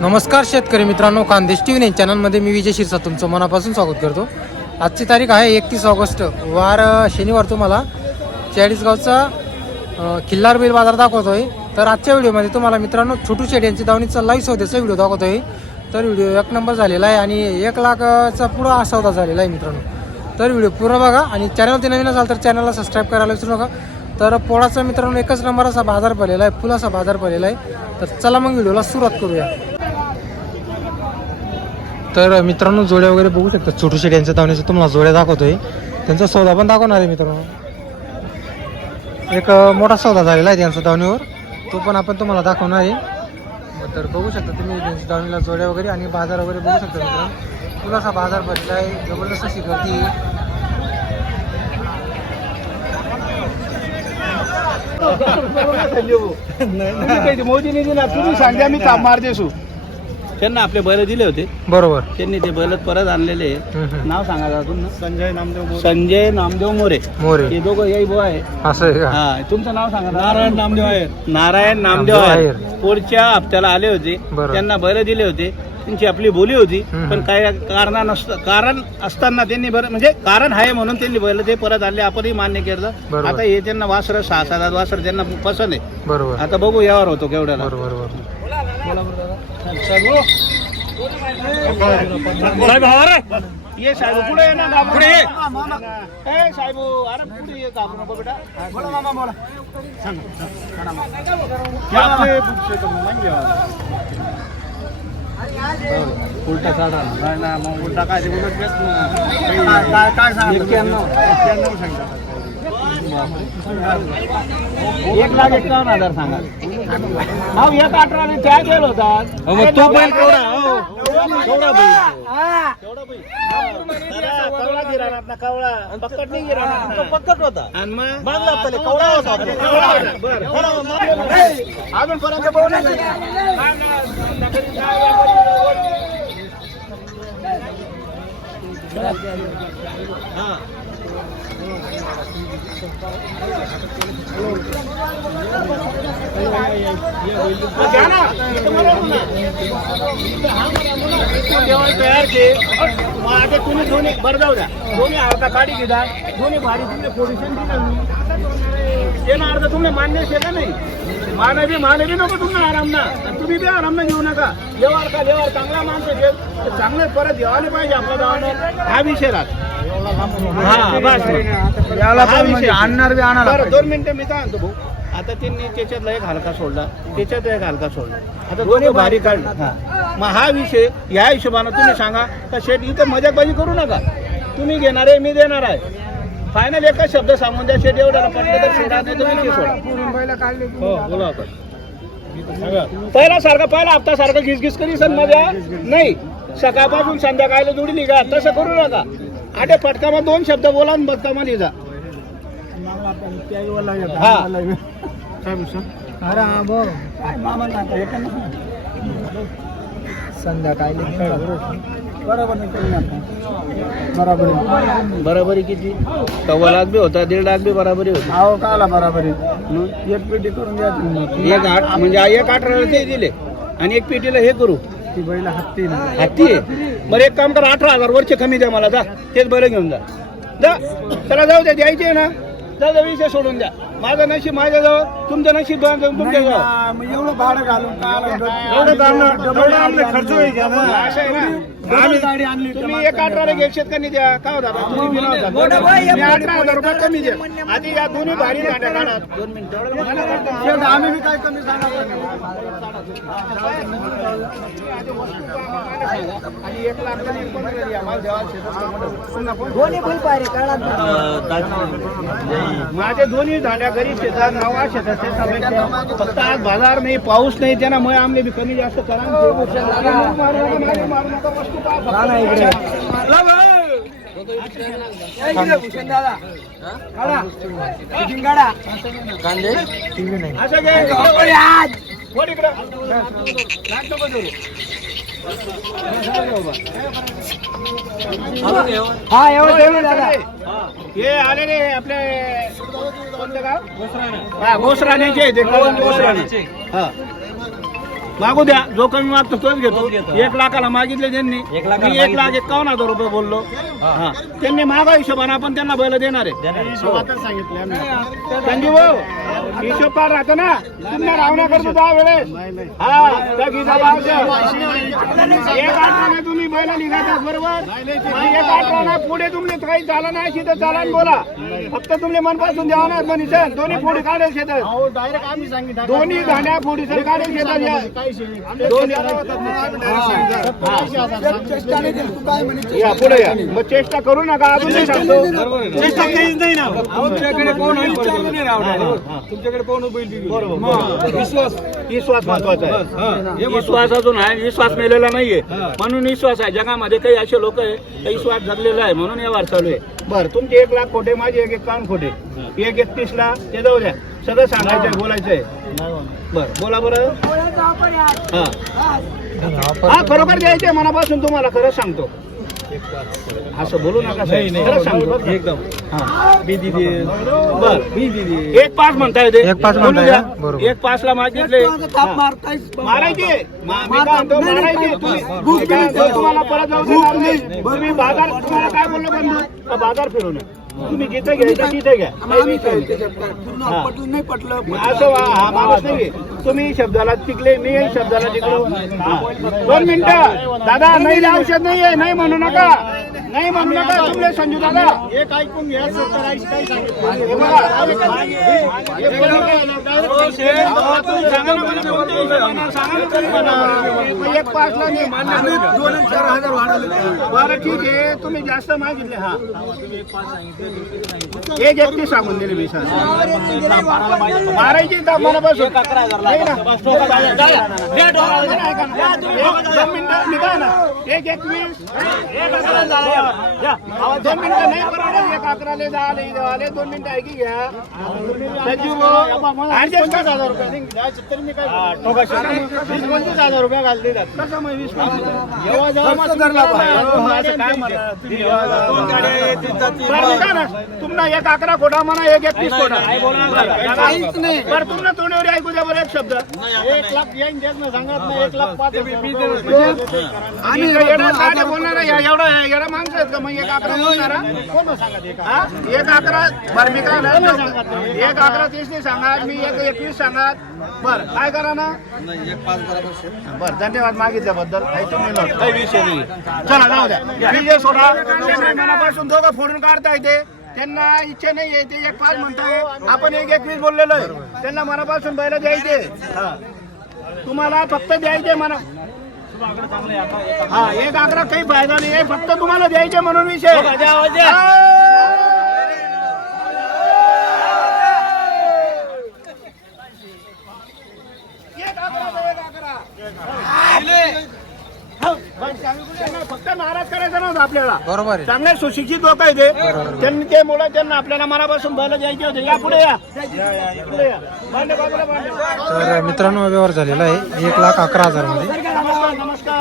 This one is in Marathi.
नमस्कार शेतकरी मित्रांनो खानदेश टी व्ही चॅनलमध्ये मी विजय शिरसा तुमचं मनापासून स्वागत करतो. आजची तारीख आहे एकतीस ऑगस्ट वार शनिवार तुम्हाला. चाळीसगावचा अ, खिल्लार बैल बाजार आहे तर आजच्या व्हिडिओमध्ये तुम्हाला मित्रांनो छोटू शेट यांची दावणीचा लाईव्ह सौद्याचा व्हिडिओ दाखवतोय. तर व्हिडिओ एक नंबर झालेला आहे आणि एक लाखाचा पुढं हा सौदा झालेला आहे मित्रांनो. तर व्हिडिओ पूर्ण बघा आणि चॅनलवरती नवीन असाल तर चॅनलला सबस्क्राईब करायला विसरू नका. तर पोळाचा मित्रांनो एकच नंबर असा बाजार पडलेला आहे फुलाचा बाजार पडलेला आहे. तर चला मग व्हिडिओला सुरुवात करूया. तर मित्रांनो जोड्या वगैरे बघू शकता. छोटू शेट यांच्या धावण्याचं तुम्हाला जोड्या दाखवतोय. त्यांचा सौदा पण दाखवणार आहे मित्रांनो. एक मोठा सौदा झालेला आहे त्यांचा धावणीवर तो पण आपण तुम्हाला दाखवणार आहे. तर बघू शकता तुम्ही त्यांच्या धावणीला जोड्या वगैरे आणि बाजार वगैरे बघू शकता मित्रांनो. फुलाचा बाजार भरला आहे. जबरदस्त अशी गर्दी आहे. मोदीने तुम्ही सांगा मी काम मार देसू. त्यांना आपले बैल दिले होते. बरोबर. त्यांनी ते बैल परत आणलेले हम्म. नाव सांगा का तुम्ही संजय नामदेव संजय नामदेव मोरे. मोरे. हे दोघं याई बो आहे असं आहे का? हा तुमचं नाव सांगा नारायण नामदेव आहे नारायण नामदेव नामदेव आहे. पुढच्या हप्त्याला आले होते. बरं. त्यांना बैल दिले होते. त्यांची आपली बोली होती. हम्म. पण काय कारणा नसत कारण असताना त्यांनी बरं म्हणजे कारण आहे म्हणून त्यांनी बैल ते परत आणले. आपणही मान्य केलं. बरोबर. आता हे त्यांना वासर सहा सात वासर त्यांना पसंत आहे. बरोबर. आता बघू यावर होतो केवढ्याला. बरोबर बरोबर. ये साहेब पुढे ये ना पुढे ये. ए साहेब अरे पुढे ये घाबरू नको बेटा? बोला मामा बोला. सांग उलटा काढा नाही ना मग उलटा काय ते उलट बेस ना. काय काय सांगा. एक लाख एकावन्न हजार सांगा. हा एक अठरा आणि त्या गेलो होता मग तो बैल. केवढा बैल. केवढा बैल. कवळा गिराणात ना कवळा. पक्कट नाही गिराणात तो पक्कट होता. आणि मग? मागला आपल्याला कवळा होता. कवळा होता. बरं. अजून पर्यंत बोलू हा. तयार के आता तुम्ही दोन्ही बरं जाऊ द्या दोन्ही अर्धा काढी घेता दोन्ही भारी तुमने पोडिशन दिलं मी ते ना अर्ध तुम्ही मान्य केलं नाही मानवी मानवी नको तुम्हाला आराम ना आणि तुम्ही बी आराम ना घेऊ नका व्यवहार का व्यवहार चांगला माणसं घे तर चांगले परत यावाले पाहिजे आपल्या गावानं हा विषय राहत हा बस. हा विषय. आणणार बी आणायला बरं दोन मिनिटं मी काय म्हणतो भाऊ? आता त्यांनी त्याच्यातला एक हलका सोडला. त्याच्यात एक हलका सोडला. आता दोन्ही भारी काढले. मग हा विषय या हिशोबानं तुम्ही सांगा का शेट इथं मजाकबाजी करू नका? तुम्ही घेणार आहे मी देणार आहे. फायनल एकच शब्द सांगून द्या शेट एवढा पडलं तर सोडा नाही हो बोला आपण. पहिला सारखा पहिला हप्ता सारखा घिसघिस करी सण मजा. नाही सकाळपासून संध्याकाळला जोडली का तसं करू नका. आटे फटकामा दोन शब्द बोला आणि बदकामा लिहा हा. अरे हा बघ संध्याकाळी बरोबर बरोबर बराबरी किती? सव्वा लाख बी होता दीड लाख बी बराबरी होती. अहो काला बरोबर. एक पेटी करून द्या. तुम्ही एक आठ म्हणजे एक ते दिले. आणि एक पेटीला हे करू. ती बैल हत्ती हत्ती आहे? बरं एक काम करा अठरा हजार वरचे कमी द्या मला जा. तेच बरं घेऊन जा. जा. चला जाऊ द्या द्यायचे आहे ना. जा जा विषय सोडून द्या. माझं नशीब माझ्याजवळ तुमचं नशीब तुमच्या जवळ. मग एवढं भाडं घालून एवढं खर्च होईल का ना? असं आहे ना. डबल गाडी आणली तुम्ही एक अठरा घ्यायचे का नाही द्या. का हो दादा? तुम्ही बिना होता. मी अठरा हजार रुपये कमी द्या. आधी या दोन्ही भारी गाड्या काढा. दोन मिनिटं आम्ही बी काय कमी आणि एक लाख एक. दोन्ही बैल पाहिजे काढा. माझे दोन्ही झाड्या घरी शेतात नवा शेतात फक्त आज बाजार नाही पाऊस नाही त्यामुळे आमने बी कमी जास्त करा. धरू. हा एवढं एवढं दादा. हे आले रे आपले कोणतं गाव? हा घोसराण्याचे ते घोसराणे हा. मागू द्या. जो कमी मागतो तोच घेतो. एक लाखाला मागितले त्यांनी. मी एक लाख एकावन्न हजार रुपये बोललो. हा. त्यांनी मागा हिशोबाने आपण त्यांना बैल देणार आहे. संजीव भाऊ, हिशोब काढ राहतो ना. तुम्ही रावण्या करतो दहा वेळेस. हा. एक आठवणा तुम्ही बैल निघायचा बरोबर. एक आठवणा पुढे तुमले काही झालं नाही तिथं चाला बोला. फक्त तुमले मनपासून द्यावं ना दोन्ही फोडी काढेल शेतात. डायरेक्ट आम्ही सांगितलं. दोन्ही फोडी सर काढेल शेतात या. पुढे या. मग चेष्टा करू नका अजून नाही सांगतो. चेष्टा काहीच नाही ना. तुमच्याकडे कोण तुमच्याकडे कोण विश्वास. विश्वास महत्त्वाचा आहे. विश्वास अजून आहे. विश्वास मेलेला नाहीये. म्हणून विश्वास आहे. जगामध्ये काही असे लोक आहे काही विश्वास जगलेला आहे. म्हणून व्यवहार चालू आहे. बरं तुमचे एक लाख खोटे माझे एक एकावन्न खोटे. एक एकतीस ला ते जाऊ द्या. सगळं सांगायचंय बोलायचंय. बरं बोला बरं. हा. हा खरोखर द्यायचंय मनापासून तुम्हाला खरंच सांगतो. असं बोलू नका. खरंच सांगतो. एकदम. बर. एक पाच म्हणता येते एक पाच बोलू म्हणताय द्या. एक पाच ला मागितले. मारायचे. मारायचे. तुम्ही तुम्हाला परत जाऊ तुम्ही बाजार तुम्हाला काय बोललो का बाजार फिरून तुम्ही जिथे घ्यायचं तिथे घ्या. हा. नाही पटलं असं हा माणूस नाही तुम्ही शब्दाला टिकले मी शब्दाला टिकलो. दोन मिनिटं. दादा नाही औषध नाहीये नाही म्हणू नका. नाही म्हणू नका तुमले संजू दादा एक ऐकून घ्या सत्तर सांगितलं. हे. हे. सांगा सांगा मला. एक दोन चार हजार वाढवले बरं ठीक आहे तुम्ही जास्त मागितले हा एक एकतीस सांगून दिले मी सर मारायची तर मला बस नाही ना. दोन मिनिटं निघा ना एक एकवीस एक अकरा या. दोन मिनिटं नाही परवडत एक अकराले दहाले दहाले दोन मिनिटं ऐकी घ्या. ऍडजस्ट कर. हजार रुपये. काय वीस पंचवीस हजार रुपये घालते त्यात. कसं मग वीस पंचवीस? जेव्हा जेव्हा मस्त धरला पाहिजे. असं काय म्हणा? बरं, निघा ना. तुमना एक अकरा कोटा म्हणा एक एकतीस कोटा काहीच नाही. बरं तुमना तोंडीवर ऐकू द्या बरं एक शब्द. एक लाख येईन देत ना सांगत नाही एक लाख पाच आणि एवढा साधे बोलणारा या- एवढा आहेत का? मग एक अकरा हा? एक अकरा? बरं मी काय? एक अकरा तीस नाही सांगा मी एक एकवीस सांगा बरं काय करा ना? बरं धन्यवाद मागितल्याबद्दल. काही विषय नाही. चला जाऊ द्या. विजय सोडा. त्यांना मनापासून दोघं फोडून काढता येते. त्यांना इच्छा नाही आहे. ते एक पाच म्हणताय. आपण एक एकवीस बोललेलो आहे. त्यांना मनापासून बैल द्यायचे. तुम्हाला फक्त द्यायचे मना हा एक अकरा काही फायदा नाही आहे फक्त तुम्हाला द्यायचे म्हणून विषय. एक अकरा तर एक अकरा. हो, त्यांना फक्त नाराज करायचं नव्हतं आपल्याला. बरोबर आहे. चांगले सुशिक्षित लोक आहे ते त्यांनी ते मुळे त्यांना आपल्याला मनापासून बैल द्यायचे होते. या पुढे या. पुढे या. बाजूला. तर मित्रांनो व्यवहार झालेला आहे. एक लाख अकरा हजारमध्ये. नमस्कार नमस्कार.